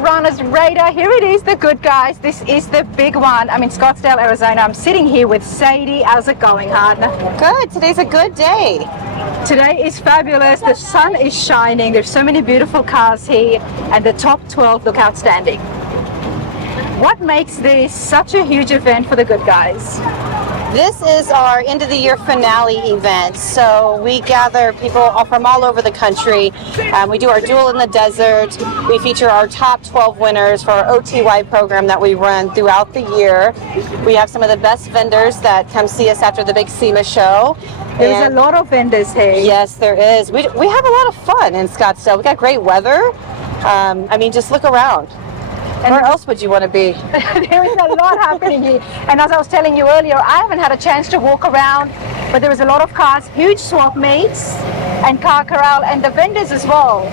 runner's radar. Here it is, the Good Guys. This is the big one. I'm in Scottsdale, Arizona. I'm sitting here with Sadie. How's it going, hon? Good. Today's a good day. Today is fabulous. The sun is shining. There's so many beautiful cars here, and the top 12 look outstanding. What makes this such a huge event for the Good Guys? This is our end of the year finale event. So we gather people from all over the country. We do our Duel in the Desert. We feature our top 12 winners for our OTY program that we run throughout the year. We have some of the best vendors that come see us after the big SEMA show. There's a lot of vendors here. Yes, there is. We have a lot of fun in Scottsdale. We got great weather. I mean, just look around. And where else would you want to be? There is a lot happening here. And as I was telling you earlier, I haven't had a chance to walk around, but there was a lot of cars, huge swap meets and car corral, and the vendors as well.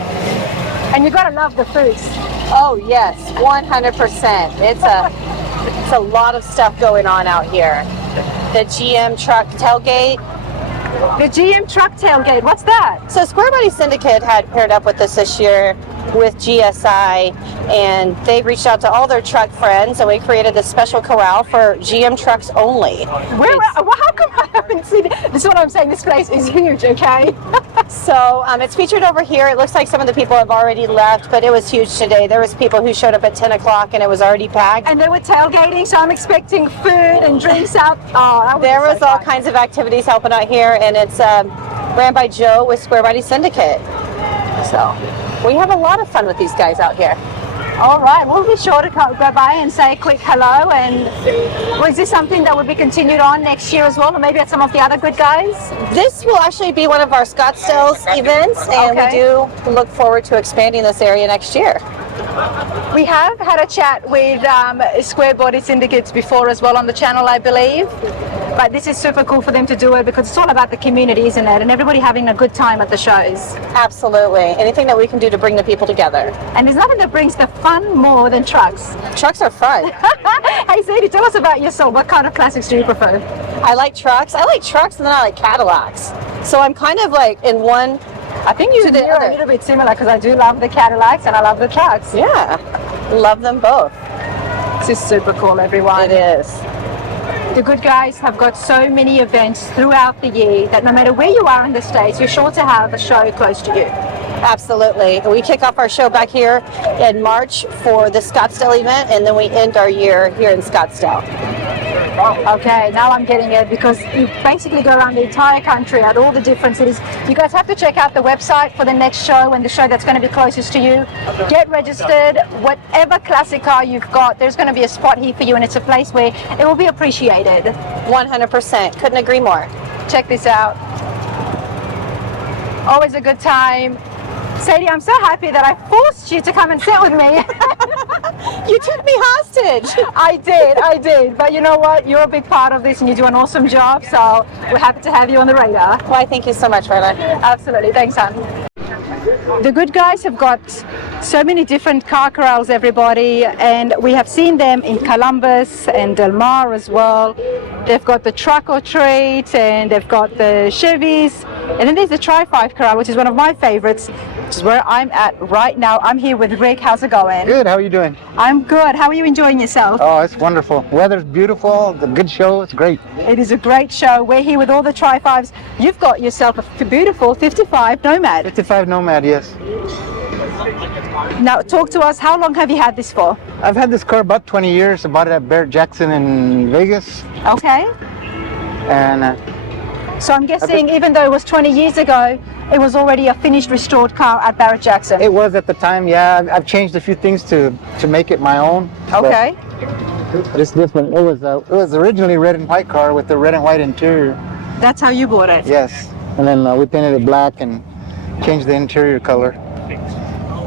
And you got to love the foods. Oh yes, 100%. It's a lot of stuff going on out here. The GM truck tailgate. The GM truck tailgate, what's that? So Square Body Syndicate had paired up with us this year with GSI, and they reached out to all their truck friends, and we created this special corral for GM trucks only. How come I haven't seen it? This is what I'm saying, this place is huge, okay? So it's featured over here. It looks like some of the people have already left, but it was huge today. There was people who showed up at 10 o'clock and it was already packed. And they were tailgating, so I'm expecting food and drinks out. There was all kinds of activities helping out here, and it's ran by Joe with Square Body Syndicate. So we have a lot of fun with these guys out here. All right, we'll be sure to go by and say a quick hello. And was this something that would be continued on next year as well, or maybe at some of the other Good Guys? This will actually be one of our Scottsdale's events, and we do look forward to expanding this area next year. We have had a chat with Square Body Syndicates before as well on the channel, I believe. But this is super cool for them to do it because it's all about the community, isn't it? And everybody having a good time at the shows. Absolutely. Anything that we can do to bring the people together. And there's nothing that brings the fun more than trucks. Trucks are fun. Hey Sadie, tell us about yourself. What kind of classics do you prefer? I like trucks. I like trucks, and then I like Cadillacs. So I'm kind of like in one. I think you and me are a little bit similar because I do love the Cadillacs and I love the trucks. Yeah, love them both. This is super cool, everyone. It is. The Good Guys have got so many events throughout the year that no matter where you are in the States, you're sure to have a show close to you. Absolutely. We kick off our show back here in March for the Scottsdale event, and then we end our year here in Scottsdale. Okay, now I'm getting it, because you basically go around the entire country at all the different cities. You guys have to check out the website for the next show and the show that's going to be closest to you. Get registered. Whatever classic car you've got, there's going to be a spot here for you, and it's a place where it will be appreciated. 100%. Couldn't agree more. Check this out. Always a good time. Sadie, I'm so happy that I forced you to come and sit with me. You took me hostage. I did. But you know what? You're a big part of this and you do an awesome job. So we're happy to have you on the radar. Why, thank you so much, Rhonda. Absolutely. Thanks, hon. The Good Guys have got so many different car corrals, everybody, and we have seen them in Columbus and Del Mar as well. They've got the Truck or Treat, and they've got the Chevys, and then there's the Tri-5 corral, which is one of my favorites, which is where I'm at right now. I'm here with Rick. How's it going? Good. How are you doing? I'm good. How are you enjoying yourself? Oh, it's wonderful. Weather's beautiful. The good show. It's great. It is a great show. We're here with all the Tri-5s. You've got yourself a beautiful 55 Nomad. 55 Nomad, yes. Now, talk to us. How long have you had this for? I've had this car about 20 years. I bought it at Barrett Jackson in Vegas. Okay. And so I'm guessing even though it was 20 years ago, it was already a finished restored car at Barrett Jackson. It was at the time, yeah. I've changed a few things to make it my own. Okay. This one, it was originally a red and white car with the red and white interior. That's how you bought it? Yes. And then we painted it black and changed the interior color.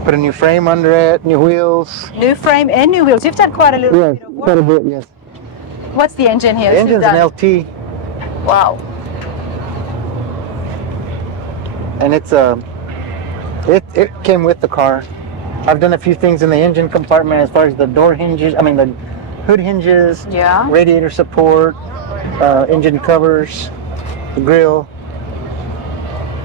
Put a new frame under it, new wheels. New frame and new wheels. You've done quite a little bit of work. Quite a bit, yes. What's the engine here? The engine's an LT. Wow. And it's it came with the car. I've done a few things in the engine compartment as far as the door hinges, the hood hinges, radiator support, engine covers, the grill.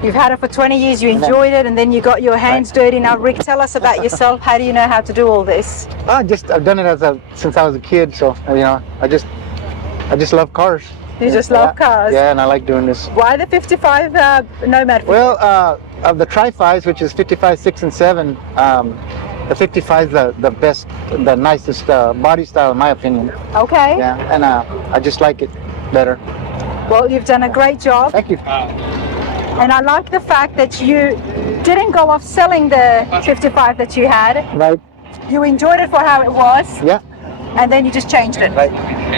You've had it for 20 years, you enjoyed it, and then you got your hands dirty. Now, Rick, tell us about yourself. How do you know how to do all this? I've done it since I was a kid, so you know, I just love cars. You just love cars? Yeah, and I like doing this. Why the 55 Nomad? Well, of the Tri-5s, which is 55, 6, and 7, the 55 is the best, the nicest body style, in my opinion. Okay. Yeah, and I just like it better. Well, you've done a great job. Thank you. And I like the fact that you didn't go off selling the 55 that you had. Right. You enjoyed it for how it was. Yeah. And then you just changed it. Right.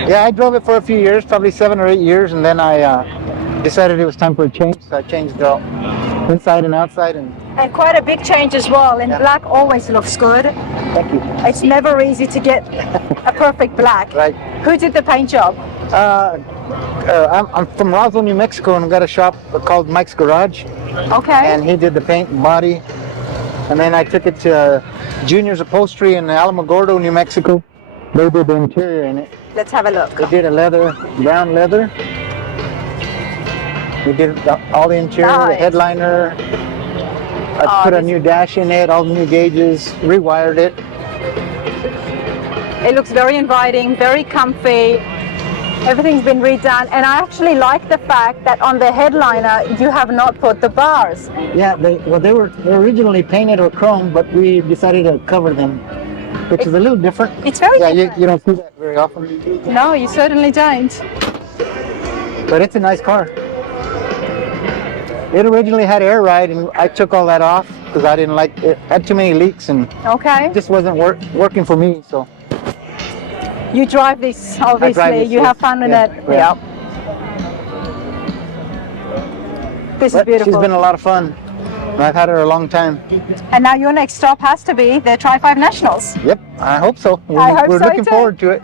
Yeah, I drove it for a few years, probably 7 or 8 years, and then I decided it was time for a change, so I changed the inside and outside. And quite a big change as well, and black always looks good. Thank you. It's never easy to get a perfect black. Right. Who did the paint job? I'm from Roswell, New Mexico, and I've got a shop called Mike's Garage. Okay. And he did the paint and body. And then I took it to Junior's Upholstery in Alamogordo, New Mexico. They did the interior in it. Let's have a look. They did a brown leather. We did all the interior, Nice. the headliner. I put a new dash in it, all the new gauges, rewired it. It looks very inviting, very comfy. Everything's been redone, and I actually like the fact that on the headliner you have not put the bars. Yeah, they were originally painted with chrome, but we decided to cover them, which is a little different. It's very different. different. You don't see that very often. No, you certainly don't. But it's a nice car. It originally had air ride, and I took all that off because I didn't like it. Had too many leaks, and Okay. it just wasn't working for me. So You drive this, obviously. this, You yes. have fun in Yeah, it. yeah. This but is beautiful. she's been a lot of fun. And I've had her a long time. And now your next stop has to be the Tri-5 Nationals. Yep, I hope so. hope We're so looking too. forward to it.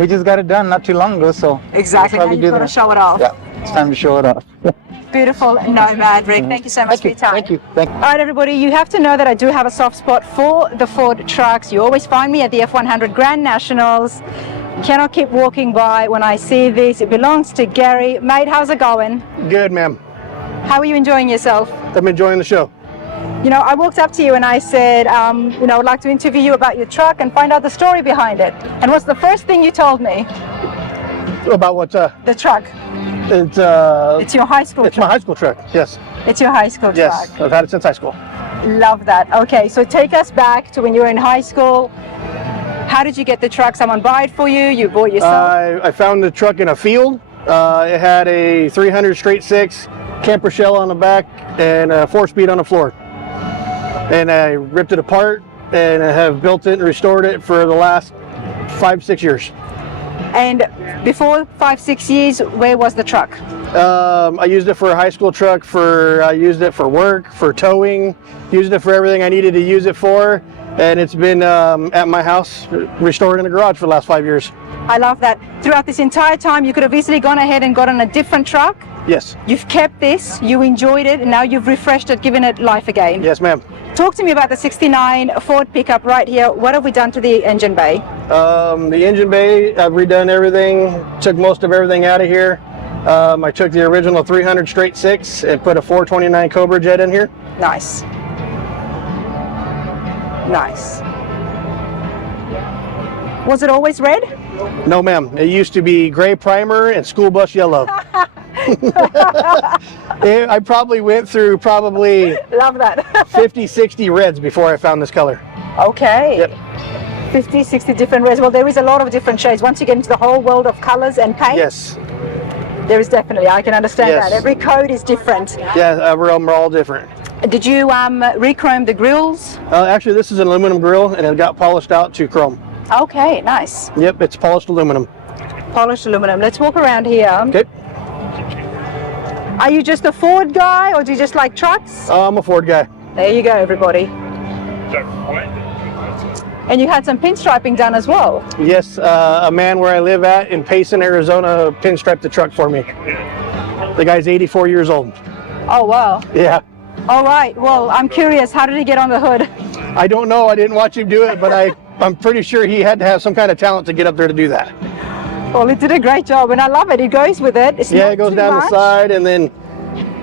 We just got it done not too long ago, so Exactly. we'll Now probably you've do got to that. show it off. Yeah, it's time to show it off. Beautiful Nomad, Rick. Thank you so much for your time. Thank you. Thank you. All right, everybody, you have to know that I do have a soft spot for the Ford trucks. You always find me at the F100 Grand Nationals. Cannot keep walking by when I see this. It belongs to Gary. Mate, how's it going? Good, ma'am. How are you enjoying yourself? I'm enjoying the show. You know, I walked up to you and I said, you know, I'd like to interview you about your truck and find out the story behind it. And what's the first thing you told me? About what? The truck. It's your high school It's truck. my high school truck. Yes. It's your high school Yes. truck. I've had it since high school. Love that. Okay, so take us back to when you were in high school. How did you get the truck? Someone buy it for you? You bought yourself? I found the truck in a field. It had a 300 straight six, camper shell on the back, and a 4-speed on the floor. And I ripped it apart, and I have built it and restored it for the last 5-6 years. And before 5-6 years, where was the truck? I used it for a high school truck. I used it for work, for towing, used it for everything I needed to use it for. And it's been at my house, restored in the garage for the last 5 years. I love that. Throughout this entire time, you could have easily gone ahead and gotten a different truck. Yes. You've kept this, you enjoyed it, and now you've refreshed it, given it life again. Yes, ma'am. Talk to me about the 69 Ford pickup right here. What have we done to the engine bay? The engine bay, I've redone everything, took most of everything out of here. I took the original 300 straight six and put a 429 Cobra jet in here. Nice. Nice. Was it always red? No, ma'am. It used to be gray primer and school bus yellow. I probably went through Love that. 50, 60 reds before I found this color. Okay. Yep. 50, 60 different reds. Well, there is a lot of different shades. Once you get into the whole world of colors and paint, Yes. there is definitely, I can understand Yes. that. Every code is different. Yeah, we're all different. Did you re-chrome the grills? Actually, this is an aluminum grill, and it got polished out to chrome. Okay, nice. Yep, it's polished aluminum. Polished aluminum. Let's walk around here. Okay. Are you just a Ford guy, or do you just like trucks? I'm a Ford guy. There you go, everybody. And you had some pinstriping done as well. Yes, a man where I live at in Payson, Arizona, pinstriped the truck for me. The guy's 84 years old. Oh, wow. Yeah. All right. Well, I'm curious. How did he get on the hood? I don't know. I didn't watch him do it, but I'm pretty sure he had to have some kind of talent to get up there to do that. Well, he did a great job, and I love it. He goes with it. It's Yeah, not it goes too down much. the side and then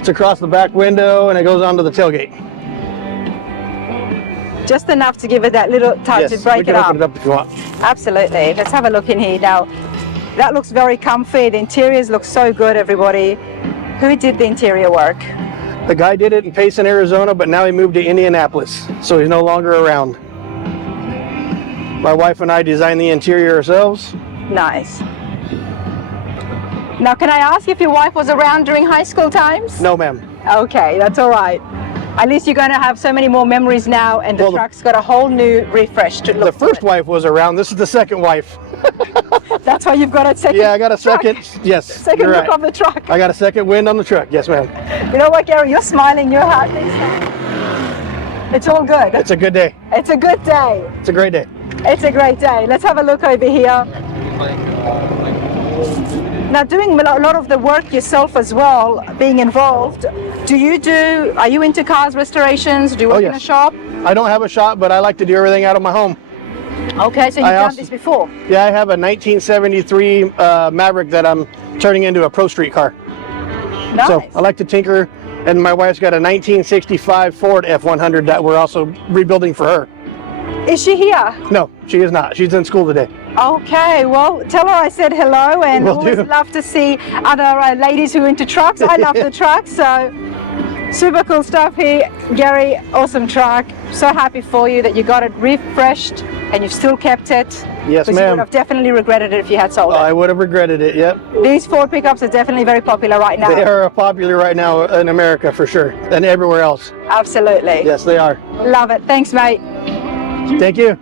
It's across the back window and it goes onto the tailgate. Just enough to give it that little touch to break we can it up. open it up if you want. Absolutely. Let's have a look in here now. That looks very comfy. The interiors look so good, everybody. Who did the interior work? The guy did it in Payson, Arizona, but now he moved to Indianapolis, so he's no longer around. My wife and I designed the interior ourselves. Nice. Now, can I ask if your wife was around during high school times? No, ma'am. Okay, that's all right. At least you're going to have so many more memories now, and the truck's got a whole new refresh to look. The first wife was around. This is the second wife. That's why you've got a second. Yeah, I got a second. Truck. Yes. Second look of the truck. I got a second wind on the truck. Yes, ma'am. You know what, Gary? You're smiling. You're happy. It's all good. It's a good day. It's a good day. It's a great day. It's a great day. Let's have a look over here. Now, doing a lot of the work yourself as well, being involved, are you into cars restorations? Do you work in a shop? I don't have a shop, but I like to do everything out of my home. Okay, so you've done this before? Yeah, I have a 1973 Maverick that I'm turning into a Pro Street car. Nice. So I like to tinker, and my wife's got a 1965 Ford F100 that we're also rebuilding for her. Is she here? No, she is not. She's in school today. Okay, well, tell her I said hello, and always love to see other ladies who are into trucks. I love the trucks, so super cool stuff here. Gary, awesome truck. So happy for you that you got it refreshed and you've still kept it. Yes, ma'am. You would have definitely regretted it if you had sold it. I would have regretted it, yep. These Ford pickups are definitely very popular right now. They are popular right now in America for sure, and everywhere else. Absolutely. Yes, they are. Love it. Thanks, mate. Thank you.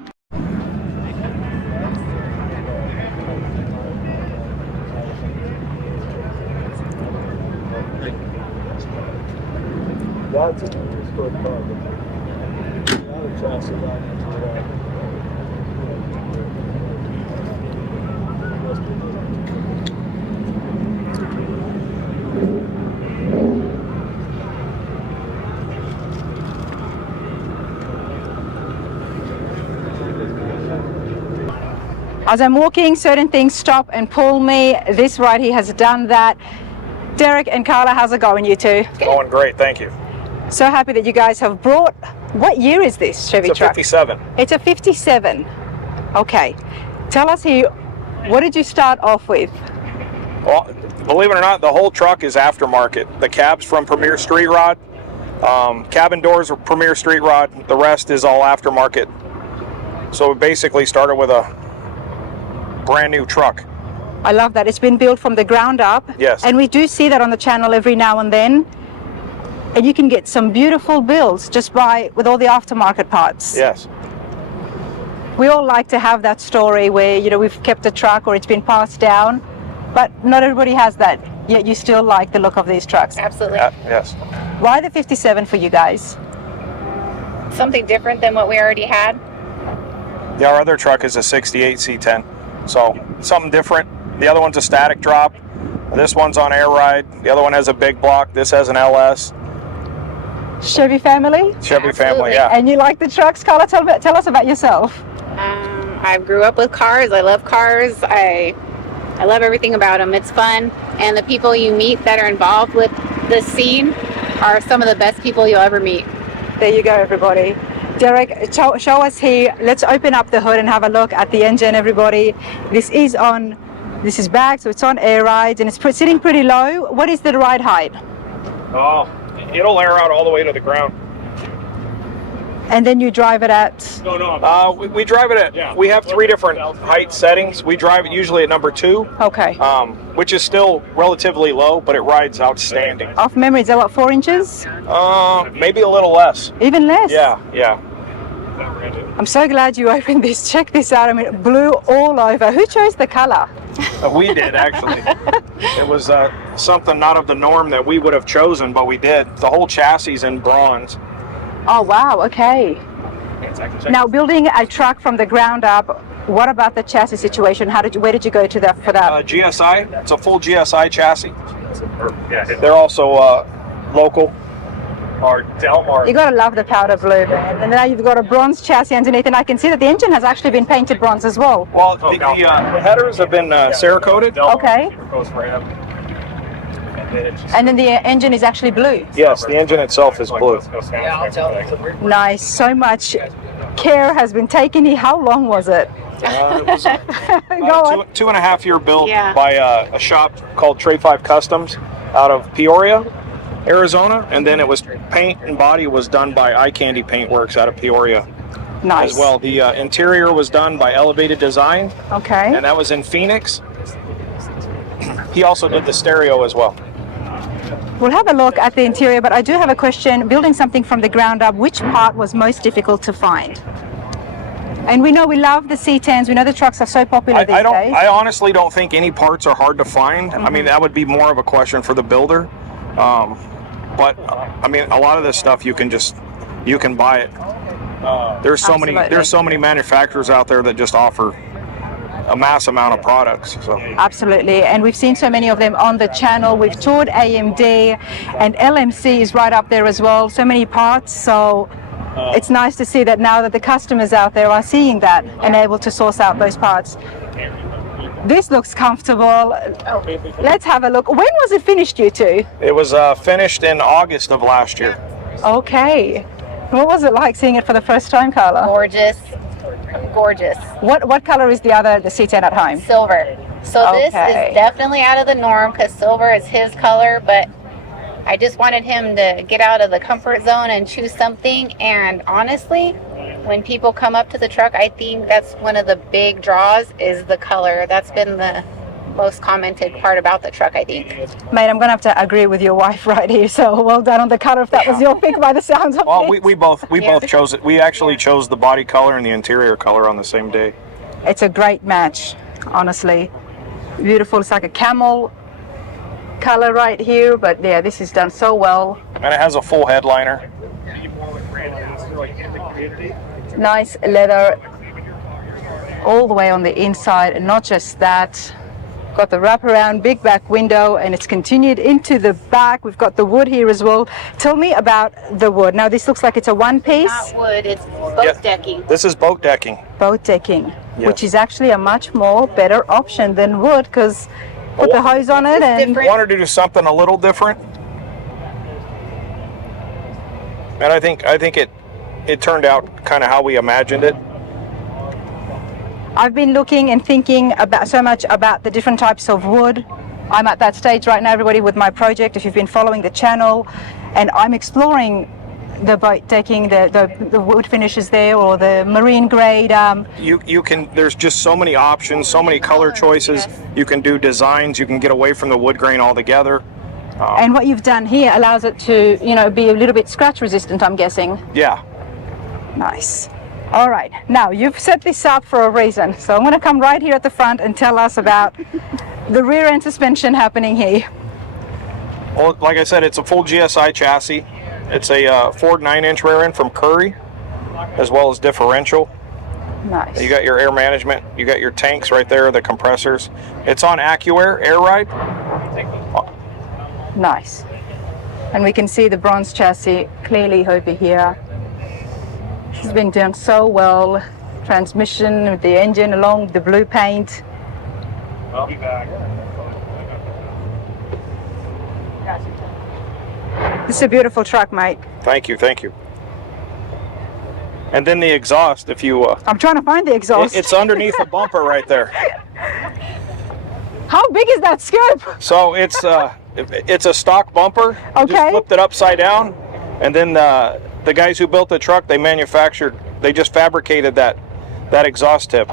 As I'm walking, certain things stop and pull me. This right here has done that. Derek and Carla, how's it going, you two? Going great, thank you. So happy that you guys have brought, what year is this Chevy truck? It's a 57. It's a 57. Okay. Tell us here, what did you start off with? Well, believe it or not, the whole truck is aftermarket. The cab's from Premier Street Rod. Cabin doors are Premier Street Rod. The rest is all aftermarket. So we basically started with a brand new truck. I love that. It's been built from the ground up. Yes. And we do see that on the channel every now and then. And you can get some beautiful builds just with all the aftermarket parts. Yes. We all like to have that story where, you know, we've kept a truck or it's been passed down, but not everybody has that. Yet you still like the look of these trucks. Absolutely. Yes. Why the 57 for you guys? Something different than what we already had. Yeah, our other truck is a 68 C10. So something different. The other one's a static drop. This one's on air ride. The other one has a big block. This has an LS. Chevy family? Chevy Absolutely. family, yeah. And you like the trucks? Carla, tell us about yourself. I grew up with cars. I love cars. I love everything about them. It's fun. And the people you meet that are involved with this scene are some of the best people you'll ever meet. There you go, everybody. Derek, show us here. Let's open up the hood and have a look at the engine, everybody. This is back, so it's on air rides, and it's sitting pretty low. What is the ride height? Oh, it'll air out all the way to the ground. And then you drive it at? No. We drive it at, we have 3 different height settings. We drive it usually at number 2. Okay. Which is still relatively low, but it rides outstanding. Off memory, is that what, 4 inches? Maybe a little less. Even less? Yeah. I'm so glad you opened this. Check this out. I mean, blue all over. Who chose the color? We did, actually. It was something not of the norm that we would have chosen, but we did. The whole chassis is in bronze. Oh, wow. Okay. Now, building a truck from the ground up, what about the chassis situation? Where did you go to for that? GSI. It's a full GSI chassis. They're also local. Or Delmar. You gotta love the powder blue, man. And now you've got a bronze chassis underneath, and I can see that the engine has actually been painted bronze as well. Well, the headers have been Cerakoted. Okay. And then the engine is actually blue. Yes, the engine itself is blue. Nice. So much care has been taken here. How long was it? It was Go on. two and a half year build Yeah. by a shop called Trade 5 Customs out of Peoria, Arizona, and then it was paint and body was done by Eye Candy Paintworks out of Peoria Nice. as well. The interior was done by Elevated Design, Okay. and that was in Phoenix. He also did the stereo as well. We'll have a look at the interior, but I do have a question. Building something from the ground up, which part was most difficult to find? And we know we love the C10s. We know the trucks are so popular these days. I honestly don't think any parts are hard to find. I mean, that would be more of a question for the builder. But I mean, a lot of this stuff you can buy it. There's so many manufacturers out there that just offer a mass amount of products. So. Absolutely, and we've seen so many of them on the channel. We've toured AMD, and LMC is right up there as well. So many parts, so it's nice to see that now that the customers out there are seeing that and able to source out those parts. This looks comfortable. Let's have a look. When was it finished, you two? It was finished in August of last year. Okay. What was it like seeing it for the first time, Carla? Gorgeous. Gorgeous. What color is the C10 at home? Silver. So this Okay. is definitely out of the norm because silver is his color, but I just wanted him to get out of the comfort zone and choose something. And honestly, when people come up to the truck, I think that's one of the big draws is the color. That's been the most commented part about the truck, I think. Mate, I'm going to have to agree with your wife right here. So well done on the color if that was your pick by the sounds of Well, it. we both chose it. We actually chose the body color and the interior color on the same day. It's a great match, honestly. Beautiful. It's like a camel color right here, but yeah, this is done so well. And it has a full headliner. Nice leather all the way on the inside, and not just that. Got the wraparound big back window, and it's continued into the back. We've got the wood here as well. Tell me about the wood. Now this looks like it's a one piece. Not wood, it's boat decking. This is boat decking. Boat decking, Yes. which is actually a much more better option than wood, because put the hose on it and different. Wanted to do something a little different. And I think it turned out kind of how we imagined it. I've been looking and thinking about so much about the different types of wood. I'm at that stage right now, everybody, with my project, if you've been following the channel, and I'm exploring the boat decking, the wood finishes there, or the marine grade. You can, there's just so many options, so many color choices. You can do designs, you can get away from the wood grain altogether. And what you've done here allows it to, be a little bit scratch resistant, I'm guessing. Yeah. Nice. All right, now you've set this up for a reason. So I'm going to come right here at the front and tell us about the rear end suspension happening here. Well, like I said, it's a full GSI chassis. It's a Ford 9-inch rear end from Curry, as well as differential. Nice. You got your air management, you got your tanks right there, the compressors. It's on AccuAir air ride. Nice. And we can see the bronze chassis clearly over here. It's been done so well. Transmission with the engine along with the blue paint. This is a beautiful truck, mate. Thank you, thank you. And then the exhaust, if you... I'm trying to find the exhaust. It's underneath the bumper right there. How big is that scoop? So it's a stock bumper. You Okay. just flipped it upside down, and then the guys who built the truck, they just fabricated that exhaust tip.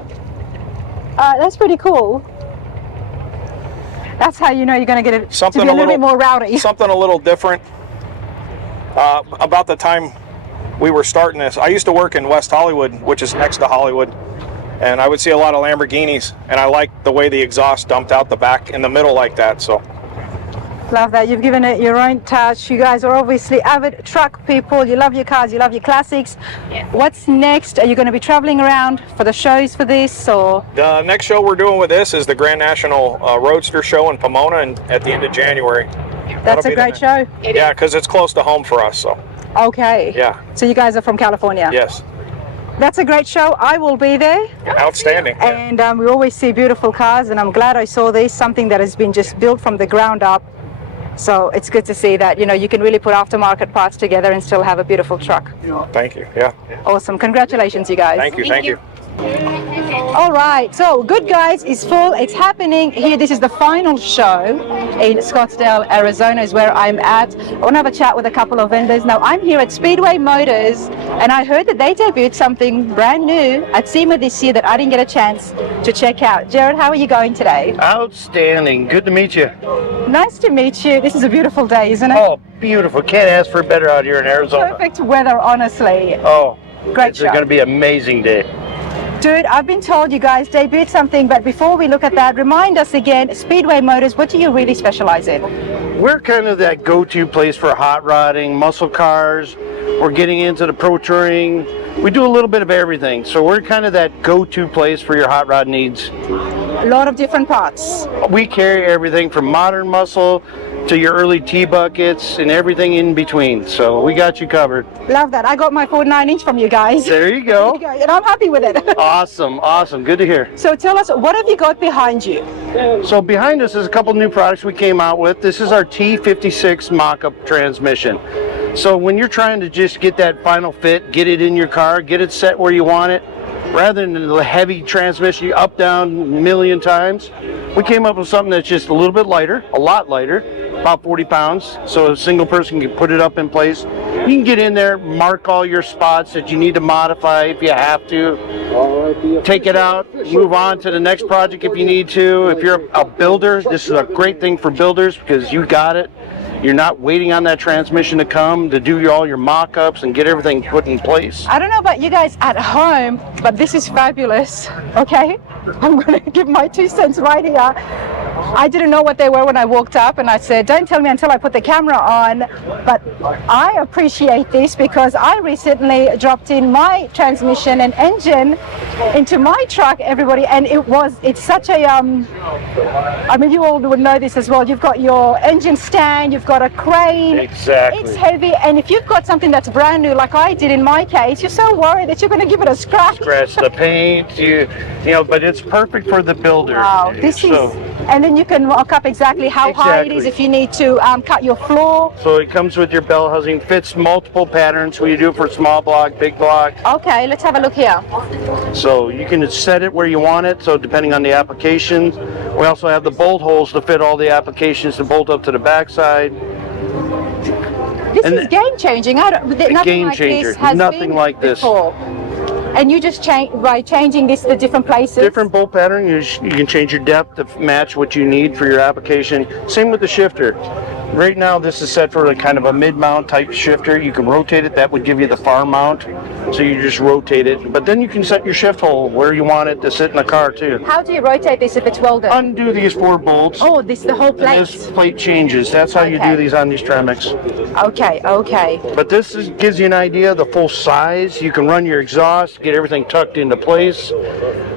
That's pretty cool. That's how you know you're going to get it to Something be a little bit more rowdy. Something a little different. About the time we were starting this, I used to work in West Hollywood, which is next to Hollywood, and I would see a lot of Lamborghinis, and I liked the way the exhaust dumped out the back in the middle like that. So Love that. You've given it your own touch. You guys are obviously avid truck people. You love your cars, you love your classics. Yeah. What's next? Are you going to be traveling around for the shows for this, or? the next show we're doing with this is the Grand National Roadster Show in Pomona, and at the end of January. That's a great show. Yeah, because it's close to home for us. So Okay. yeah. So you guys are from California? Yes. That's a great show. I will be there. Outstanding. And we always see beautiful cars, and I'm glad I saw this, something that has been just built from the ground up. So it's good to see that, you know, you can really put aftermarket parts together and still have a beautiful truck. Thank you. Yeah. Awesome. Congratulations, you guys. Thank you. Thank you. All right, so Goodguys is full. It's happening here. This is the final show in Scottsdale, Arizona is where I'm at. I want to have a chat with a couple of vendors. Now, I'm here at Speedway Motors, and I heard that they debuted something brand new at SEMA this year that I didn't get a chance to check out. Jared, how are you going today? Outstanding. Good to meet you. Nice to meet you. This is a beautiful day, isn't it? Oh, beautiful. Can't ask for better out here in Arizona. Perfect weather, honestly. Oh, Great it's show. going to be an amazing day. Dude, I've been told you guys debuted something, but before we look at that, remind us again, Speedway Motors, what do you really specialize in? We're kind of that go-to place for hot rodding, muscle cars. We're getting into the pro touring. We do a little bit of everything. So we're kind of that go-to place for your hot rod needs. A lot of different parts. We carry everything from modern muscle to your early T-buckets and everything in between. So we got you covered. Love that. I got my 49-inch from you guys. There you go. And I'm happy with it. Awesome, awesome. Good to hear. So tell us, what have you got behind you? So behind us is a couple new products we came out with. This is our T56 mock-up transmission. So when you're trying to just get that final fit, get it in your car, get it set where you want it, rather than the heavy transmission up, down a million times, we came up with something that's just a little bit lighter, a lot lighter, about 40 pounds, so a single person can put it up in place. You can get in there, mark all your spots that you need to modify if you have to, take it out, move on to the next project if you need to. If you're a builder, this is a great thing for builders because you got it. You're not waiting on that transmission to come to do all your mock-ups and get everything put in place. I don't know about you guys at home, but this is fabulous, okay? I'm going to give my 2 cents right here. I didn't know what they were when I walked up, and I said, don't tell me until I put the camera on. But I appreciate this because I recently dropped in my transmission and engine into my truck, everybody, and it's such a, I mean, you all would know this as well. You've got your engine stand, you've got a crane. Exactly. It's heavy, and if you've got something that's brand new, like I did in my case, you're so worried that you're going to give it a scratch. Scratch the paint, you know, but it's perfect for the builder. Wow, and then you can mock up exactly how high it is if you need to cut your floor. So it comes with your bell housing, fits multiple patterns. We do it for small block, big block. Okay, let's have a look here. So you can set it where you want it, so depending on the application. We also have the bolt holes to fit all the applications to bolt up to the backside. This is game changing. Game changer, nothing like this. Before. And you just by changing this to different places? Different bolt pattern, you can change your depth to match what you need for your application. Same with the shifter. Right now this is set for a kind of a mid-mount type shifter. You can rotate it, that would give you the far mount. So you just rotate it, but then you can set your shift hole where you want it to sit in the car too. How do you rotate this if it's welded? Undo these 4 bolts. Oh, the whole plate? And this plate changes. That's how you do these on these Tremix. Okay. But this gives you an idea of the full size. You can run your exhaust, get everything tucked into place.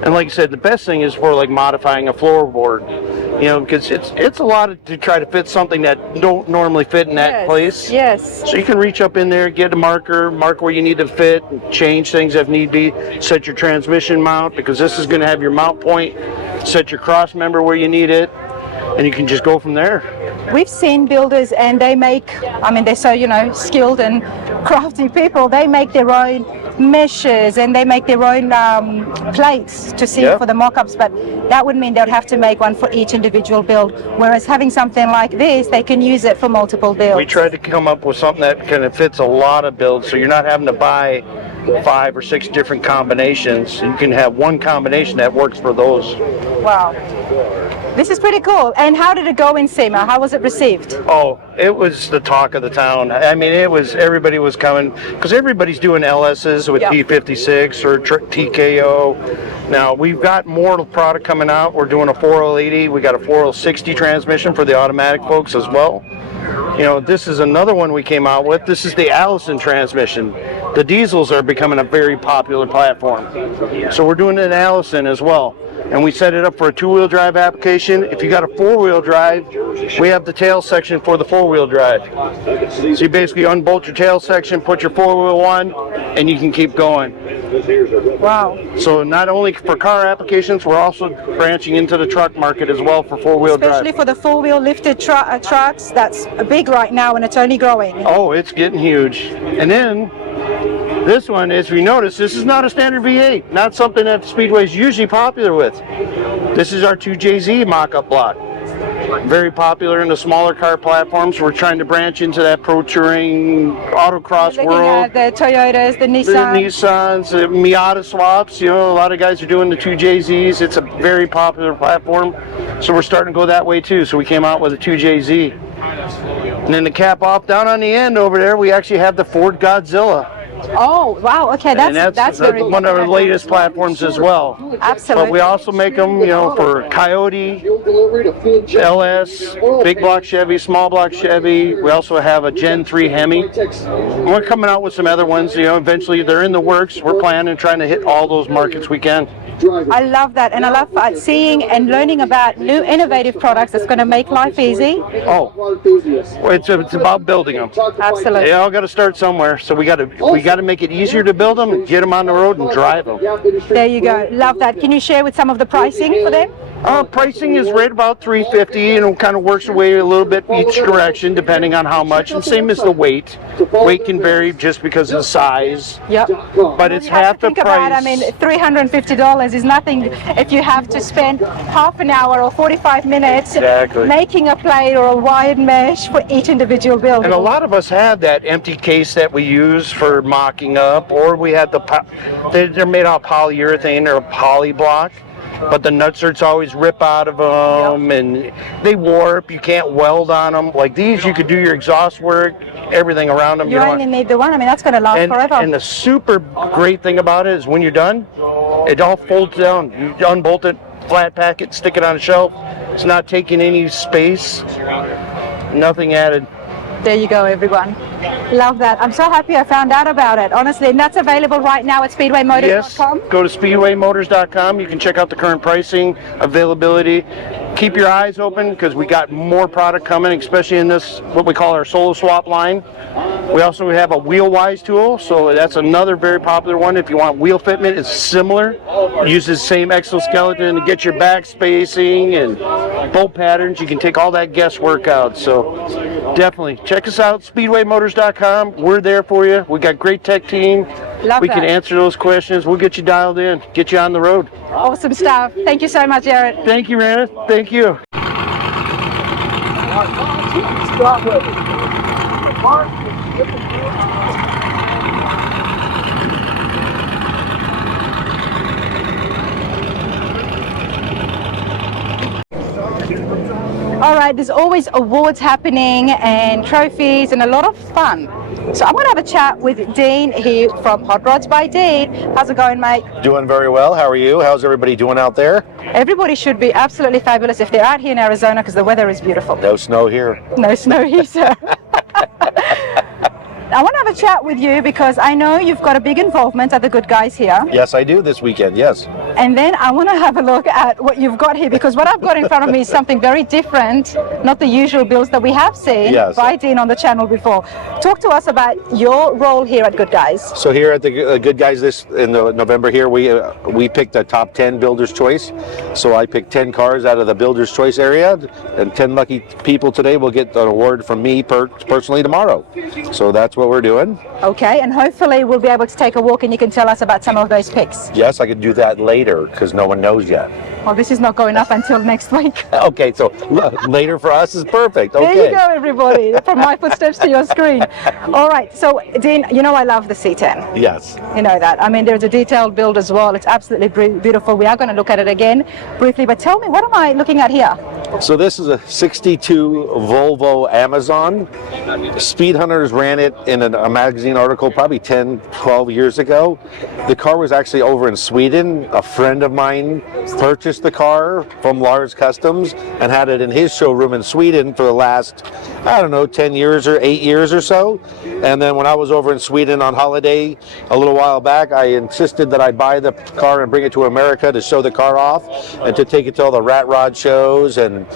And like I said, the best thing is for like modifying a floorboard. You know, because it's a lot to try to fit something that don't normally fit in that place. Yes. So you can reach up in there, get a marker, mark where you need to fit, change things if need be, set your transmission mount, because this is going to have your mount point, set your cross member where you need it, and you can just go from there. We've seen builders and they make, I mean, they're so, you know, skilled and crafty people, they make their own meshes and they make their own plates to see for the mock-ups, but that would mean they'd have to make one for each individual build, whereas having something like this, they can use it for multiple builds. We tried to come up with something that kind of fits a lot of builds, so you're not having to buy 5 or 6 different combinations. You can have one combination that works for those. Wow. This is pretty cool. And how did it go in SEMA? How was it received? Oh, it was the talk of the town. I mean, everybody was coming, because everybody's doing LSs with T56 or TKO. Now, we've got more product coming out. We're doing a 4L80. We got a 4L60 transmission for the automatic folks as well. You know, this is another one we came out with. This is the Allison transmission. The diesels are becoming a very popular platform. So we're doing an Allison as well. and we set it up for a 2-wheel drive application. If you got a 4-wheel drive, we have the tail section for the 4-wheel drive. So you basically unbolt your tail section, put your 4-wheel on, and you can keep going. Wow. So not only for car applications, we're also branching into the truck market as well for 4-wheel drive. Especially for the 4-wheel lifted trucks, that's big right now and it's only growing. Oh, it's getting huge. And then this one, as we notice, this is not a standard V8, not something that Speedway is usually popular with. This is our 2JZ mock-up block. Very popular in the smaller car platforms. We're trying to branch into that pro touring autocross Looking world. at the Toyotas, the The Nissan. Nissans, the Miata swaps, you know, a lot of guys are doing the 2JZs. It's a very popular platform. So we're starting to go that way too. So we came out with a 2JZ. And then to cap off, down on the end over there, we actually have the Ford Godzilla. Oh, wow. Okay, And that's very one of our latest platforms as well. Absolutely. But we also make them, you know, for Coyote, LS, big block Chevy, small block Chevy. We also have a Gen 3 Hemi. And we're coming out with some other ones, you know, eventually they're in the works. We're planning and trying to hit all those markets we can. I love that, and I love seeing and learning about new innovative products that's going to make life easy. Oh, well, it's about building them. Absolutely. They all got to start somewhere, so we got to make it easier to build them, and get them on the road and drive them. There you go. Love that. Can you share with some of the pricing for them? Pricing is right about $350, and it kind of works away a little bit each direction depending on how much, and same as the weight. Weight can vary just because of the size. Yep. But it's half the Think about, price. I mean, $350 is nothing if you have to spend half an hour or 45 minutes making a plate or a wired mesh for each individual building. And a lot of us have that empty case that we use for mocking up, or we had they're made out of polyurethane or a poly block. But the nutserts always rip out of them, and they warp. You can't weld on them. Like these, you could do your exhaust work, everything around them. You only need the one. I mean, that's going to last forever. And the super great thing about it is when you're done, it all folds down. You unbolt it, flat pack it, stick it on a shelf. It's not taking any space. Nothing added. There you go, everyone. Love that. I'm so happy I found out about it, honestly. And that's available right now at SpeedwayMotors.com? Yes, go to SpeedwayMotors.com. You can check out the current pricing, availability. Keep your eyes open because we got more product coming, especially in this, what we call our solo swap line. We also have a wheel-wise tool, so that's another very popular one. If you want wheel fitment, it's similar. It uses the same exoskeleton to get your back spacing and bolt patterns. You can take all that guesswork out. So definitely check us out, SpeedwayMotors.com. We're there for you. We got great tech team. We can answer those questions. We'll get you dialed in, get you on the road. Awesome stuff. Thank you so much, Jared. Thank you, Rana. Thank you. All right, there's always awards happening and trophies and a lot of fun. So I'm going to have a chat with Dean here from Hot Rods by Dean. How's it going, mate? Doing very well. How are you? How's everybody doing out there? Everybody should be absolutely fabulous if they're out here in Arizona because the weather is beautiful. No snow here. No snow here, sir. I want to have a chat with you because I know you've got a big involvement at the Goodguys here. Yes, I do this weekend, yes. And then I want to have a look at what you've got here because what I've got in front of me is something very different, not the usual builds that we have seen by Dean on the channel before. Talk to us about your role here at Goodguys. So here at the Goodguys in November here, we picked the top 10 Builder's Choice. So I picked 10 cars out of the Builder's Choice area, and 10 lucky people today will get an award from me personally tomorrow. So that's what we're doing. Okay, and hopefully we'll be able to take a walk and you can tell us about some of those picks. Yes, I could do that later because no one knows yet. Well, this is not going up until next week. Okay, so later for us is perfect. Okay. There you go, everybody. From my footsteps to your screen. All right, so Dean, you know I love the C10. Yes. You know that. I mean, there's a detailed build as well. It's absolutely beautiful. We are going to look at it again briefly, but tell me, what am I looking at here? So this is a 62 Volvo Amazon. Speed Hunters ran it in a magazine article probably 10, 12 years ago. The car was actually over in Sweden. A friend of mine purchased the car from Lars Customs and had it in his showroom in Sweden for the last, I don't know, 10 years or 8 years or so. And then when I was over in Sweden on holiday a little while back, I insisted that I buy the car and bring it to America to show the car off and to take it to all the rat rod shows and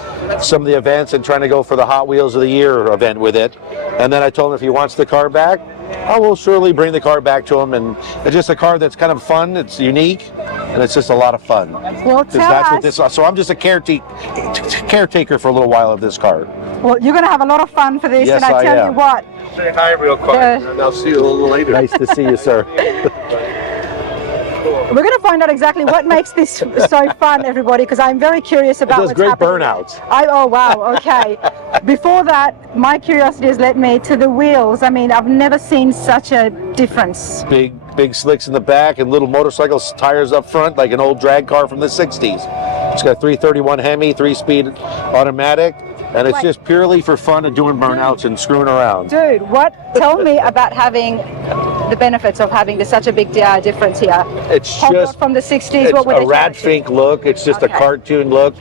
some of the events, and trying to go for the Hot Wheels of the Year event with it. And then I told him if he wants the car back, I will surely bring the car back to him. And it's just a car that's kind of fun, it's unique, and it's just a lot of fun. Well, tell us. So I'm just a caretaker for a little while of this car. Well, you're going to have a lot of fun for this, Yes, and I tell am. you what. Say hi real quick, and I'll see you a little later. Nice to see you, sir. We're going to find out exactly what makes this so fun, everybody, because I'm very curious about what's great happening. burnouts. Oh, wow, okay. Before that, my curiosity has led me to the wheels. I mean, I've never seen such a difference. Big slicks in the back and little motorcycle tires up front, like an old drag car from the 60s. It's got 331 Hemi, 3-speed automatic, and it's just purely for fun of doing burnouts and screwing around. Dude, tell me about having the benefits of having such a big difference here. It's Hot just rod from the 60s. it's What would a they rad charge you? fink look. It's just a cartoon look.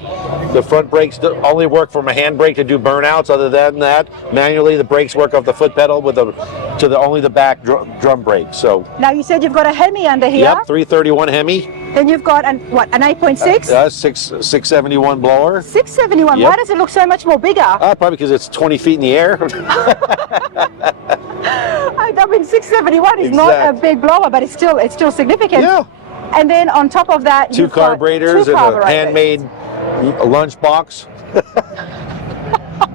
The front brakes only work from a handbrake to do burnouts. Other than that, manually the brakes work off the foot pedal with only the back drum brake. So now you said you've got a Hemi under here. Yep, 331 Hemi. Then you've got an 8.6? 671 blower. 671. Yep. Why does it look so much more bigger? Probably because it's 20 feet in the air. I mean, 671 is not a big blower, but it's still significant. Yeah. And then on top of that, Two you've got carburetors two and a carburetors. handmade lunch box.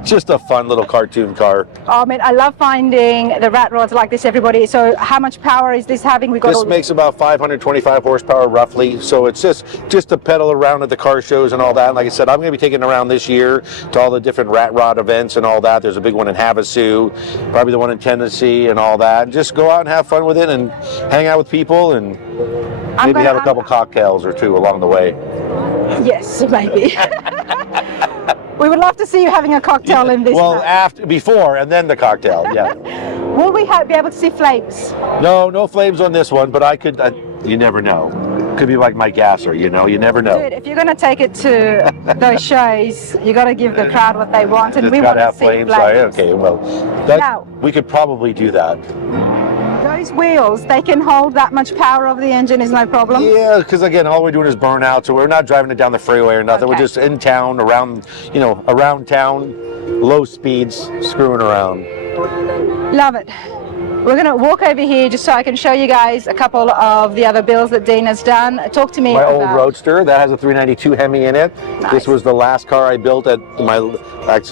Just a fun little cartoon car. Oh, I mean, I love finding the rat rods like this, everybody. So how much power is this having? This makes about 525 horsepower roughly. So it's just to pedal around at the car shows and all that. And like I said, I'm going to be taking it around this year to all the different rat rod events and all that. There's a big one in Havasu, probably the one in Tennessee and all that. And just go out and have fun with it and hang out with people and maybe have a couple cocktails or two along the way. Yes, maybe. We would love to see you having a cocktail in this. Well, before and then the cocktail, yeah. Will we be able to see flames? No flames on this one, but I could, you never know. Could be like my gasser, you never know. Dude, if you're going to take it to those shows, you got to give the crowd what they want, and we want to see flames. Okay, well, we could probably do that. Those wheels, they can hold that much power over the engine is no problem? Yeah, because again, all we're doing is burnout, so we're not driving it down the freeway or nothing. We're just in town, around town, low speeds, screwing around. Love it. We're going to walk over here just so I can show you guys a couple of the other builds that Dean has done. Talk to me about my old Roadster, that has a 392 Hemi in it. Nice. This was the last car I built at the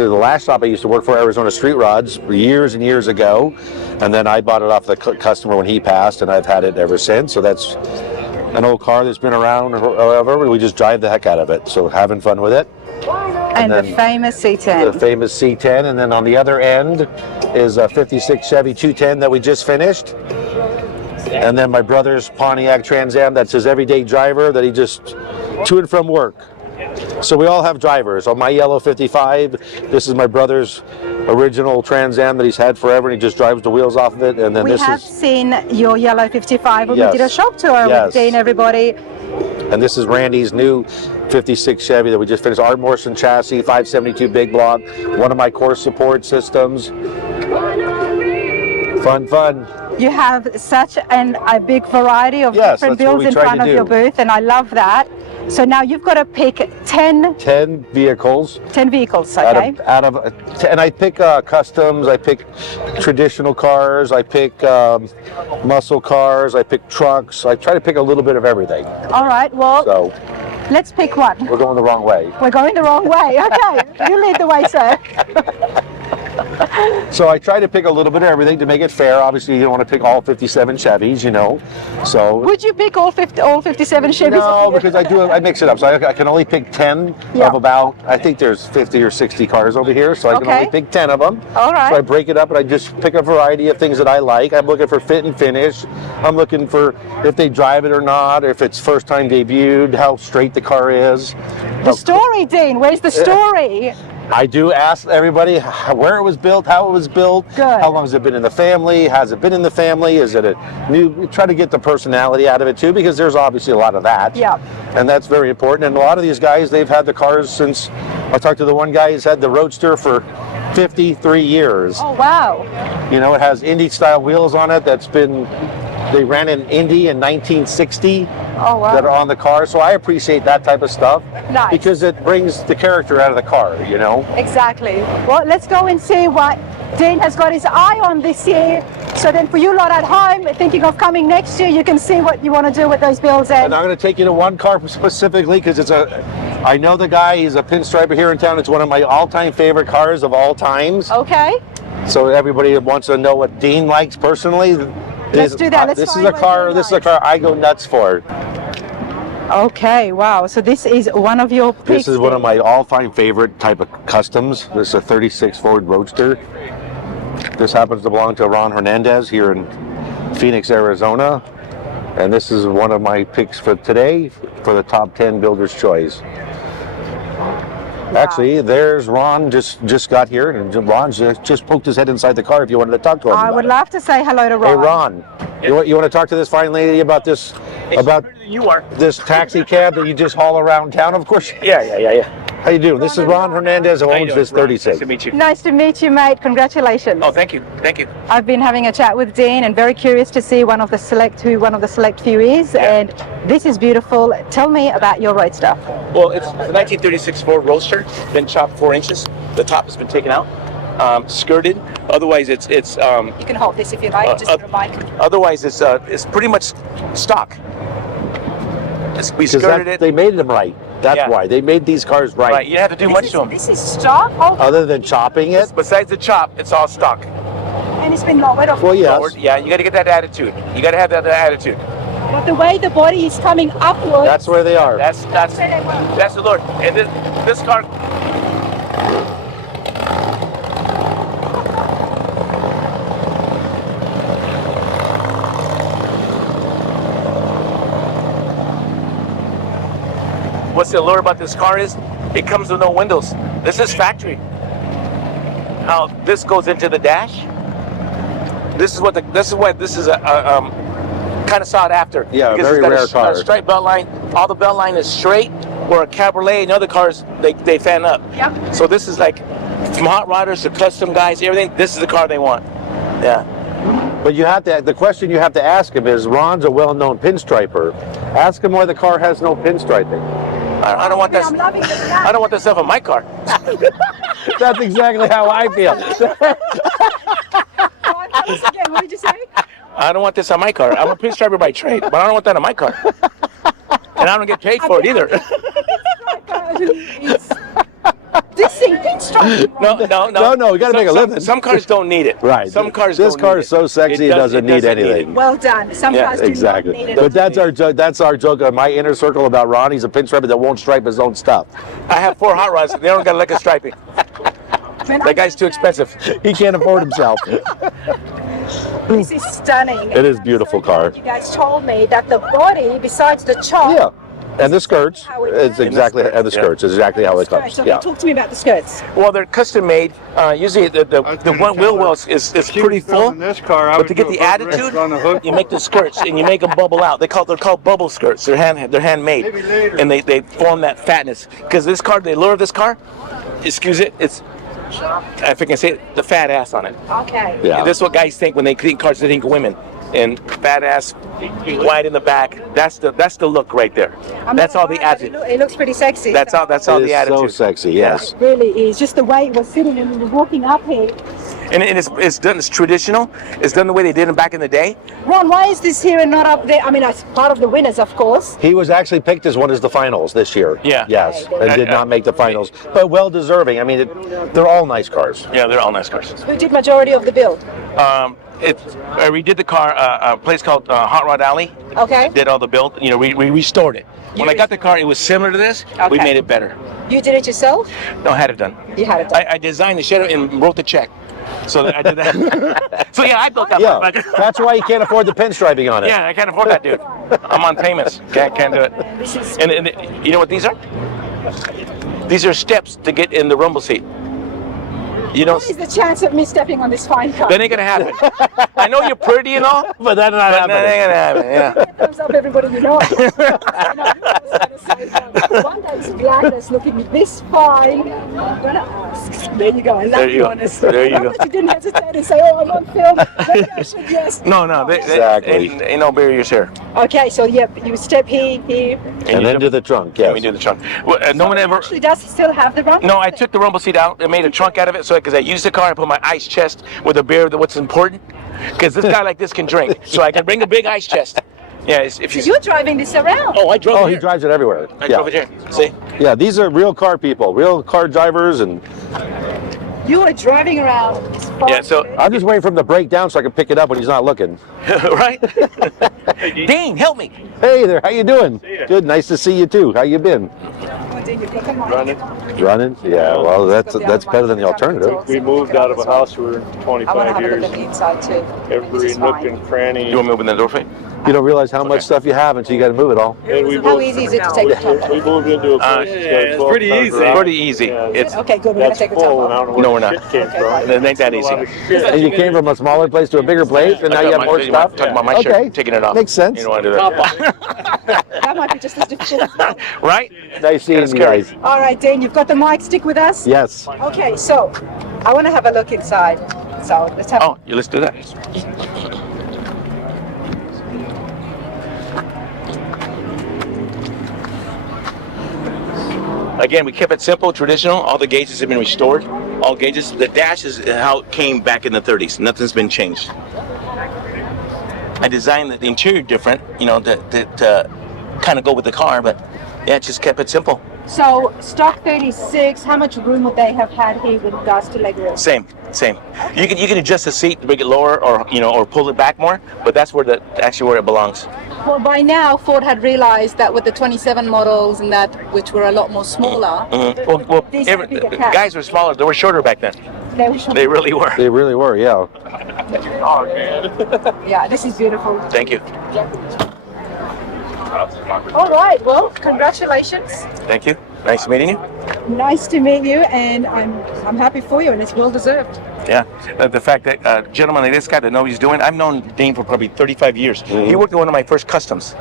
last shop I used to work for, Arizona Street Rods, years and years ago. And then I bought it off the customer when he passed, and I've had it ever since. So that's an old car that's been around, however, we just drive the heck out of it. So having fun with it. And the famous C10. The famous C10, and then on the other end is a 56 Chevy 210 that we just finished. And then my brother's Pontiac Trans Am, that's his everyday driver that he just to and from work. So we all have drivers. On my yellow 55, this is my brother's original Trans Am that he's had forever, and he just drives the wheels off of it. And then we have seen your yellow 55 when we did a shop tour with Dean, everybody. And this is Randy's new 56 Chevy that we just finished. Art Morrison chassis, 572 big block, one of my course support systems. Fun. You have such a big variety of different builds in front of your booth, and I love that. So now you've got to pick 10 vehicles. 10 vehicles, okay. And I pick customs, I pick traditional cars, I pick muscle cars, I pick trucks. I try to pick a little bit of everything. All right, well, let's pick one. We're going the wrong way. We're going the wrong way. Okay, you lead the way, sir. So I try to pick a little bit of everything to make it fair. Obviously, you don't want to pick all 57 Chevys, So would you pick all 57 Chevys? No, because I mix it up. So I can only pick 10 of about, I think there's 50 or 60 cars over here, so I can only pick 10 of them. All right. So I break it up and I just pick a variety of things that I like. I'm looking for fit and finish. I'm looking for if they drive it or not, if it's first time debuted, how straight the car is. The story, Dean, where's the story? I do ask everybody where it was built, how it was built, Good. how long has it been in the family, has it been in the family, is it a new, try to get the personality out of it too, because there's obviously a lot of that. Yeah. And that's very important. And a lot of these guys, they've had the cars since, I talked to the one guy who's had the Roadster for 53 years. Oh, wow. You know, it has Indy style wheels on it. They ran in Indy in 1960. Oh, wow. That are on the car. So I appreciate that type of stuff. Nice. Because it brings the character out of the car, you know? Exactly. Well, let's go and see what Dean has got his eye on this year. So then for you lot at home, thinking of coming next year, you can see what you want to do with those builds. And I'm going to take you to one car specifically because I know the guy, he's a pinstriper here in town. It's one of my all-time favorite cars of all times. Okay. So everybody wants to know what Dean likes personally. Let's do that. This is a car I go nuts for. Okay, wow. So this is one of your picks. This is one of my all-time favorite type of customs. This is a 36 Ford Roadster. This happens to belong to Ron Hernandez here in Phoenix, Arizona. And this is one of my picks for today for the top 10 Builder's Choice. Wow. Actually, there's Ron just got here, and Ron just poked his head inside the car if you wanted to talk to him. I would love to say hello to Ron. Hey, Ron, you want to talk to this fine lady about this, this taxi cab that you just haul around town, of course? Yeah. How you doing? This is Ron Hernandez who owns this 36. Nice to meet you. Nice to meet you, mate. Congratulations. Oh, thank you. I've been having a chat with Dean and very curious to see who one of the select few is. Yeah. And this is beautiful. Tell me about your Roadster. Well, it's a 1936 Ford Roadster. Been chopped 4 inches. The top has been taken out, skirted. Otherwise, it's. You can hold this if you like. Just a mic. Otherwise, it's pretty much stock. We skirted it. They made them right. That's why they made these cars right. Right. You don't have to do much to them. This is stock. Other than chopping it. Besides the chop, it's all stock. And it's been lowered. Well, yes. Lowered. Yeah, you got to get that attitude. You got to have that attitude. But the way the body is coming upwards. That's where they are. That's the Lord. And this car. What's the allure about this car is it comes with no windows. This is factory. How this goes into the dash. This is a kind of sought after. Yeah, very rare car. A straight belt line. All the belt line is straight. Where a cabriolet and other cars they fan up. Yep. So this is like from hot rodders to custom guys, everything. This is the car they want. Yeah. But you have to. The question you have to ask him is: Ron's a well-known pinstriper. Ask him why the car has no pinstriping. I don't want that. I don't want that stuff on my car. That's exactly how I feel. What did you say? I don't want this on my car. I'm a pinstriper by trade, but I don't want that on my car. And I don't get paid for it either. This thing pinstripe. No. You got to make a living. Some cars don't need it. Right. Some cars. This car is so sexy it doesn't need anything. Well done. Some cars do not need it. But that's our joke. That's our joke on my inner circle about Ron. He's a pinstriper that won't stripe his own stuff. I have 4 hot rods. They don't got lick of striping. That guy's too expensive. He can't afford himself. This is stunning. It is a beautiful car. You guys told me that the body, besides the chop. Yeah. And the skirts, it's exactly, and the skirts is exactly how it comes. So talk to me about the skirts. Well, they're custom made. Usually the one wheel well is pretty full. But to get the attitude, you make the skirts and you make them bubble out. They're called bubble skirts. They're handmade, and they form that fatness. Because this car, the allure of this car, excuse it, it's, if I can say it, the fat ass on it. Okay. Yeah. This is what guys think when they think cars. They think women. And fat ass, wide in the back. That's the look right there. That's all the attitude. It looks pretty sexy. That's all the attitude. So sexy, yes. It really is. Just the way it was sitting and we were walking up here. And it's done. It's traditional. It's done the way they did it back in the day. Ron, why is this here and not up there? I mean, it's part of the winners, of course. He was actually picked as one of the finals this year. Yeah. Yes, and did not make the finals, but well deserving. I mean, they're all nice cars. Yeah, they're all nice cars. Who did majority of the build? We did the car. A place called Hot Rod Alley. Okay. Did all the build. You know, we restored it. When I got the car, it was similar to this. Okay. We made it better. You did it yourself? No, I had it done. You had it done. I designed the shadow and wrote the check. So I did that. So yeah, I built that. Yeah, motherfucker. that's why you can't afford the pinstriping on it. Yeah, I can't afford that, dude. I'm on payments. Can't do it. And you know what these are? These are steps to get in the rumble seat. You don't. What is the chance of me stepping on this fine car? That ain't gonna happen. I know you're pretty and all, But that's not happening. that ain't gonna happen. Yeah. Thumbs up, everybody, you know. One day it's black that's looking this fine. I'm gonna ask. There you go. I love you, honest. There you I go. love that you didn't hesitate and say, "Oh, I'm on film." Maybe I should, yes. No, Exactly. ain't no barriers here. Okay, so yeah, you step here. And then to the trunk, Yeah, yes. we do the trunk. Well, no one ever. Actually, does he still have the rumble? No, I took the rumble seat out and made a trunk out of it, so because I used the car, I put my ice chest with a beer. What's important? Because this guy like this can drink, so I can bring a big ice chest. Yeah, if you. You're driving this around. Oh, I drove. Oh, it he here. drives it everywhere. I drove it here. See? Yeah, these are real car people, real car drivers, and You are driving around. This fine Yeah, so- I'm just waiting for him to break down so I can pick it up when he's not looking. Right? Dean, help me. Hey there, how you doing? Good, nice to see you too. How you been? Running. Running? Yeah, well, that's better than the alternative. We moved out of a house for I want to 25 have a years. look at the inside too. Every nook and cranny. You want me to open that door for you? You don't realize how much stuff you have until you got to move it all. And we How moved, easy is it to take the top we off? moved into a place that's got 12 pretty car easy. garage. Pretty easy. Yeah, It's Okay, good. We're gonna that's take the top full, and I off. don't know No, where we're the not. shit came from. it ain't that A lot easy. of shit. And you came from a smaller place to a bigger place, and now you have more stuff? Talking about my Okay. shirt, taking it off. Makes sense. You don't want to do that. That might be just as difficult. Right? Nice seeing you scary. guys. All right, Dane, you've got the mic. Stick with us. Yes. Okay, so I want to have a look inside. So let's have. Oh, let's do that. Again, we kept it simple, traditional. All the gauges have been restored. All gauges. The dash is how it came back in the 30s. Nothing's been changed. I designed the interior different, you know, that kind of go with the car, but yeah, just kept it simple. So stock 36. How much room would they have had here with regards to legroom? Same. You can adjust the seat to make it lower, or or pull it back more, but that's where actually where it belongs. Well, by now Ford had realized that with the 27 models and that, which were a lot more smaller, Well, These are bigger cats. guys were smaller. They were shorter back then. they were short. They really were. They really were, yeah. Yeah, this is beautiful. Thank you. All right, well, congratulations. Thank you. Nice meeting you. Nice to meet you, and I'm happy for you, and it's well deserved. Yeah. The fact that gentleman like this guy that knows what he's doing, I've known Dean for probably 35 years. He worked at one of my first customs.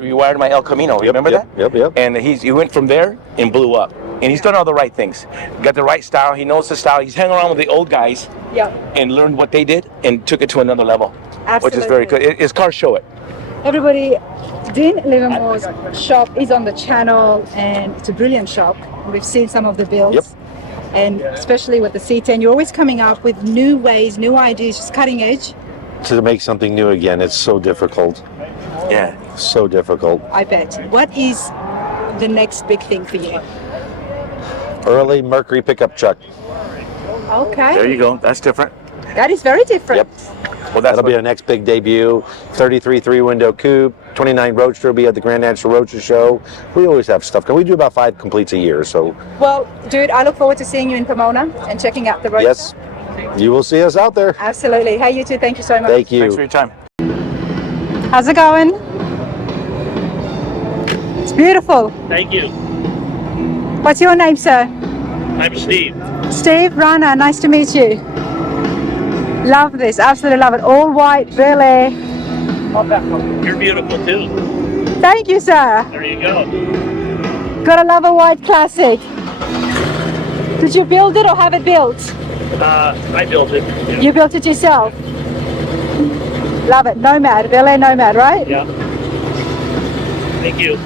We wired my El Camino. Remember that? Yep. And he went from there and blew up. And he's done all the right things. Got the right style. He knows the style. He's hanging around with the old guys Yeah, and learned what they did and took it to another level, which is very Absolutely. good. His cars show it. everybody, Dean Livermore's shop is on the channel, and it's a brilliant shop. We've seen some of the builds. Yep. And especially with the C10, you're always coming up with new ways, new ideas, just cutting edge. To make something new again, it's so difficult. Yeah. So difficult. I bet. What is the next big thing for you? Early Mercury pickup truck. Okay. There you go. That's different. That is very different. Well, that's That'll be our next big debut. 33 three-window coupe, 29 Roadster will be at the Grand National Roadster Show. We always have stuff. We do about 5 completes a year, so Well, dude, I look forward to seeing you in Pomona and checking out the road. yes, you will see us out there. Absolutely. Hey, you too. Thank you so much. Thank you. Thanks for your time. How's it going? It's beautiful. Thank you. What's your name, sir? I'm Steve. Steve Rana. Nice to meet you. Love this. Absolutely love it. All white, Bel Air. You're beautiful too. Thank you, sir. There you go. Gotta love a white classic. Did you build it or have it built? I built it. Yeah. You built it yourself. Love it. Nomad. Bel Air Nomad, right? Yeah. Thank you.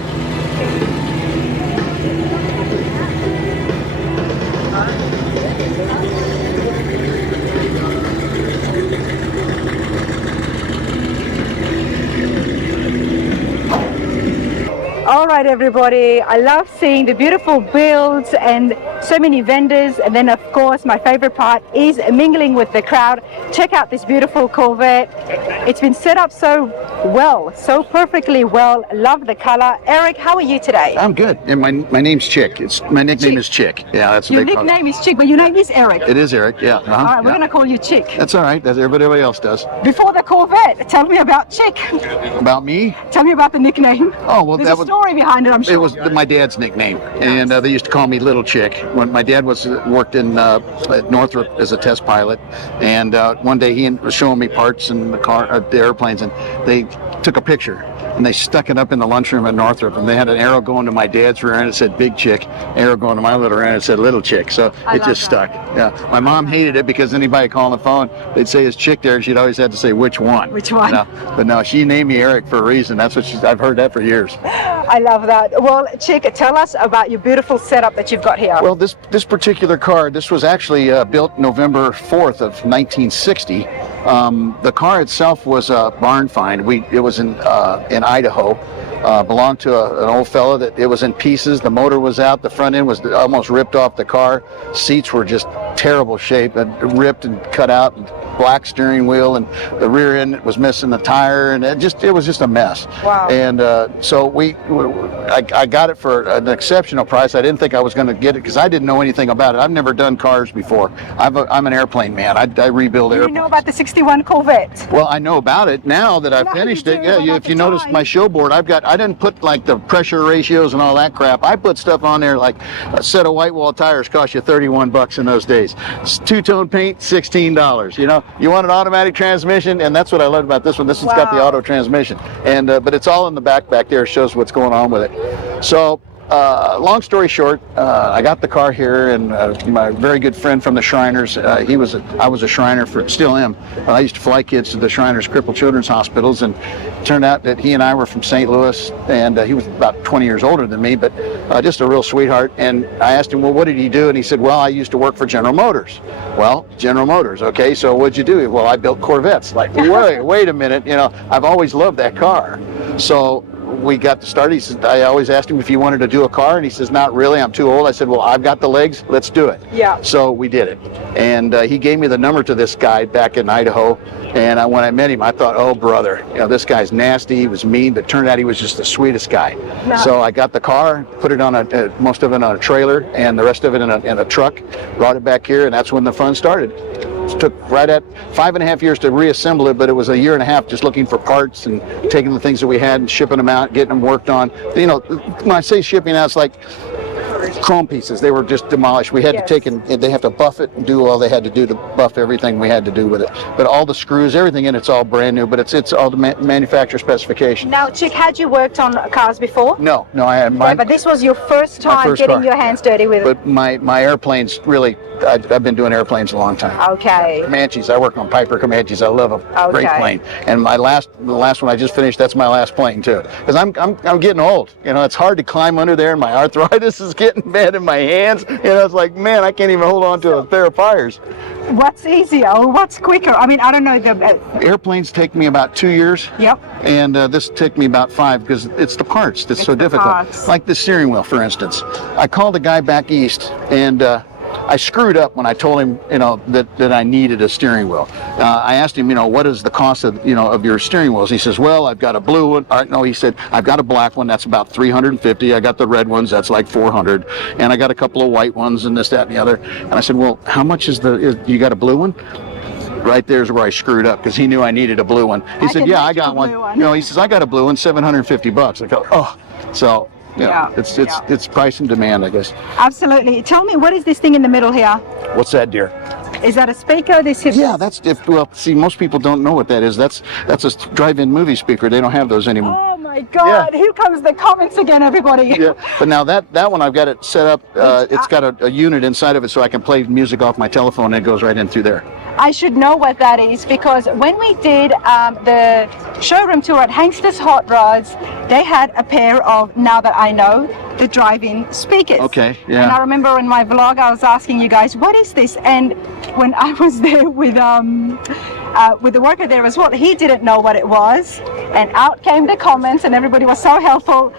All right, everybody. I love seeing the beautiful builds and so many vendors. And then, of course, my favorite part is mingling with the crowd. Check out this beautiful Corvette. It's been set up so well, so perfectly well. Love the color. Eric, how are you today? I'm good, and my name's Chick. My nickname Chick. is Chick. Yeah, that's what Your they call nickname is Chick, but your name is Eric. it. It is Eric. Yeah. Uh-huh. All right, we're yeah. going to call you Chick. That's all right. That's everybody else does. Before the Corvette, tell me about Chick. About me? Tell me about the nickname. Oh well, There's that a was story behind behind it, I'm sure. It was my dad's nickname, and they used to call me Little Chick. When my dad worked in at Northrop as a test pilot, and one day he was showing me parts and the airplanes, and they took a picture. And they stuck it up in the lunchroom at Northrop, and they had an arrow going to my dad's rear end. It said "Big Chick," arrow going to my little rear end. It said "Little Chick." So it just stuck. Yeah. My mom hated it because anybody calling the phone, they'd say "Is Chick there?" She'd always have to say which one. Which one? But no, she named me Eric for a reason. That's what I've heard that for years. I love that. Well, Chick, tell us about your beautiful setup that you've got here. Well, this particular car, this was actually built November 4th of 1960. The car itself was a barn find. It was in Idaho. Belonged to an old fella that it was in pieces. The motor was out. The front end was almost ripped off the car. Seats were just terrible shape and ripped and cut out. And black steering wheel, and the rear end was missing the tire, and it was just a mess. Wow. And so I got it for an exceptional price. I didn't think I was going to get it because I didn't know anything about it. I've never done cars before. I'm an airplane man. I rebuild airplanes. You know about the 61 Corvette? Well, I know about it now that I've finished it. Yeah, if you notice my show board, I didn't put like the pressure ratios and all that crap. I put stuff on there like a set of white wall tires cost you $31 in those days. Two-tone paint, $16. You know, you want an automatic transmission, and that's what I loved about this one. This one's got the auto transmission, and but it's all in the back there. Shows what's going on with it. So. Long story short, I got the car here, and my very good friend from the Shriners, I was a Shriner, still am. I used to fly kids to the Shriners Crippled Children's Hospitals, and it turned out that he and I were from St. Louis, and he was about 20 years older than me, but just a real sweetheart. And I asked him, well, what did he do? And he said, well, I used to work for General Motors. Well, General Motors, okay, so what'd you do? Well, I built Corvettes. Like, wait a minute, you know, I've always loved that car. So we got to start. He said, I always asked him if he wanted to do a car, and he says, not really, I'm too old. I said, well, I've got the legs, let's do it. Yeah. So we did it. And he gave me the number to this guy back in Idaho. And when I met him, I thought, oh, brother, you know, this guy's nasty, he was mean, but turned out he was just the sweetest guy. No. So I got the car, put it on most of it on a trailer, and the rest of it in a truck, brought it back here, and that's when the fun started. It took right at 5.5 years to reassemble it, but it was a year and a half just looking for parts and taking the things that we had and shipping them out, getting them worked on. You know, when I say shipping out, it's like chrome pieces. They were just demolished. We had to take and they have to buff it and do all they had to do to buff everything we had to do with it. But all the screws, everything in it's all brand new, but it's all the manufacturer specification. Now, Chick, had you worked on cars before? No, I had mine. Yeah, but this was your first time getting your hands dirty with it. But my airplanes really, I've been doing airplanes a long time. Okay. Comanches, I work on Piper Comanches. I love them. Okay. Great plane. And the last one I just finished, that's my last plane too. Because I'm getting old. You know, it's hard to climb under there, and my arthritis is getting bad in my hands. You know, it's like, man, I can't even hold on to a pair of pliers. What's easier or what's quicker? I mean, I don't know. Airplanes take me about 2 years. Yep. And this took me about 5 because it's the parts that's so difficult. Parts. Like the steering wheel, for instance. I called a guy back east, and I screwed up when I told him, you know, that I needed a steering wheel. I asked him, you know, what is the cost of, you know, of your steering wheels? He says, well, I've got a blue one. No, he said, I've got a black one. That's about $350. I got the red ones. That's like $400. And I got a couple of white ones and this, that, and the other. And I said, well, how much you got a blue one? Right there's where I screwed up because he knew I needed a blue one. He said, yeah, I got one. You know, he says, I got a blue one, $750. I go, oh, so. Yeah, it's price and demand, I guess. Absolutely. Tell me, what is this thing in the middle here? What's that, dear? Is that a speaker? Yeah, well, see, most people don't know what that is. That's a drive-in movie speaker. They don't have those anymore. Oh my God! Yeah. Here comes the comments again, everybody. Yeah, but now that one I've got it set up. It's got a unit inside of it, so I can play music off my telephone, and it goes right in through there. I should know what that is because when we did the showroom tour at Hankster's Hot Rods, they had a pair of, now that I know, the drive-in speakers. Okay, yeah. And I remember in my vlog I was asking you guys, what is this? And when I was there with the worker there as well, he didn't know what it was. And out came the comments, and everybody was so helpful.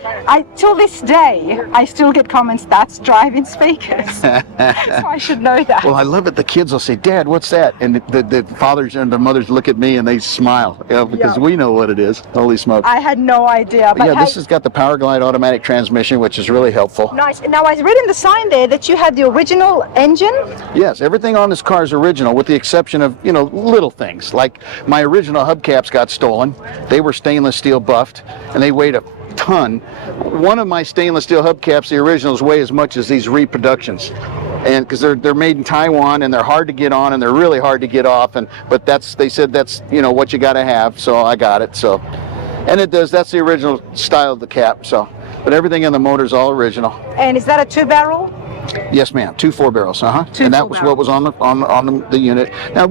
Till this day, I still get comments, that's drive-in speakers. So I should know that. Well, I love it. The kids will say, Dad, what's that? And the fathers and the mothers look at me and they smile, you know, because we know what it is. Holy smoke. I had no idea. But yeah, this has got the Power Glide automatic transmission, which is really helpful. Nice. Now, I read in the sign there that you had the original engine? Yes, everything on this car is original, with the exception of, you know, little things. Like my original hubcaps got stolen. They were stainless steel buffed, and they weighed a ton. One of my stainless steel hubcaps, the originals, weigh as much as these reproductions, and because they're made in Taiwan and they're hard to get on and they're really hard to get off. But they said that's what you got to have, so I got it. So, and it does. That's the original style of the cap. So, but everything in the motor is all original. And is that a 2-barrel? Yes, ma'am. 2 4-barrels. And that was what was on the unit. Now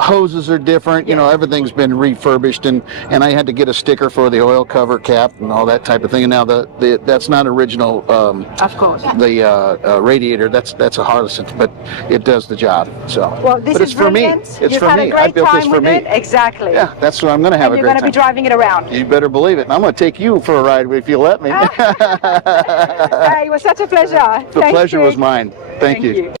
hoses are different. Everything's been refurbished, and I had to get a sticker for the oil cover cap and all that type of thing. And now that's not original. Of course. The radiator that's a Harleston, but it does the job. So. Well, this but is it's for me. brilliant. It's You've for had me. A great I built this time for with me. it. Exactly. Yeah, that's what I'm going to have and a great you're time. going to be driving it around. You better believe it. And I'm going to take you for a ride if you let me. It was such a pleasure. The pleasure was mine. Thank you.